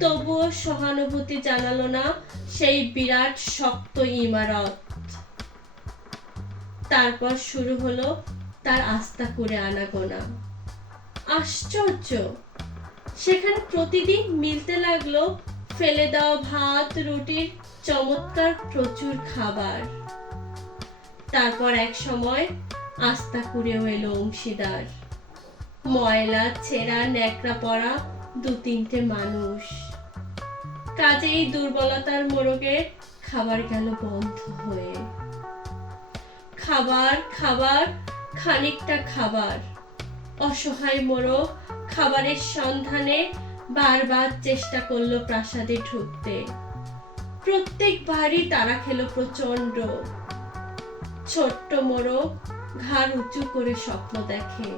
তবুও সহানুভূতি জানালো না সেই বিরাট, শক্ত ইমারত। তারপর শুরু হলো তার আস্থা করে আনাগোনা আশ্চর্য! সেখানে প্রতিদিন মিলতে লাগল ফেলে দেওয়া ভাত, রুটির চমৎকার প্রচুর খাবার। তারপর এক সময় আস্থা কুড়েও এলো অংশীদার। ময়লা, ছেঁড়া, ন্যাকড়া পড়া দু তিনটে মানুষ। কাজেই দুর্বলতার মোরগের খাবার গেল বন্ধ হয়ে। খাবার খাবার, খানিকটা খাবার। অসহায় মোরগ খাবারের সন্ধানে বারবার চেষ্টা করল প্রাসাদে ঢুকতে। প্রত্যেকবারই তারা খেলো প্রচণ্ড ছোট্ট মোরগ ঘাড় উঁচু করে স্বপ্ন দেখে।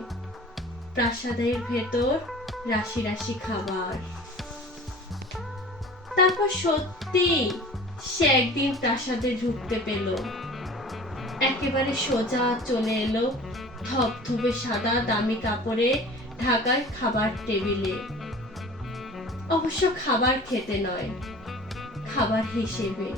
প্রাসাদের ভেতর রাশি রাশি খাবার। তারপর সত্যি সে একদিন প্রাসাদে ঢুকতে পেল। একেবারে সোজা চলে এলো ধপধপে সাদা দামি কাপড়ে ঢাকায় খাবার টেবিলে। অবশ্য খাবার খেতে নয়, খাবার হিসেবে।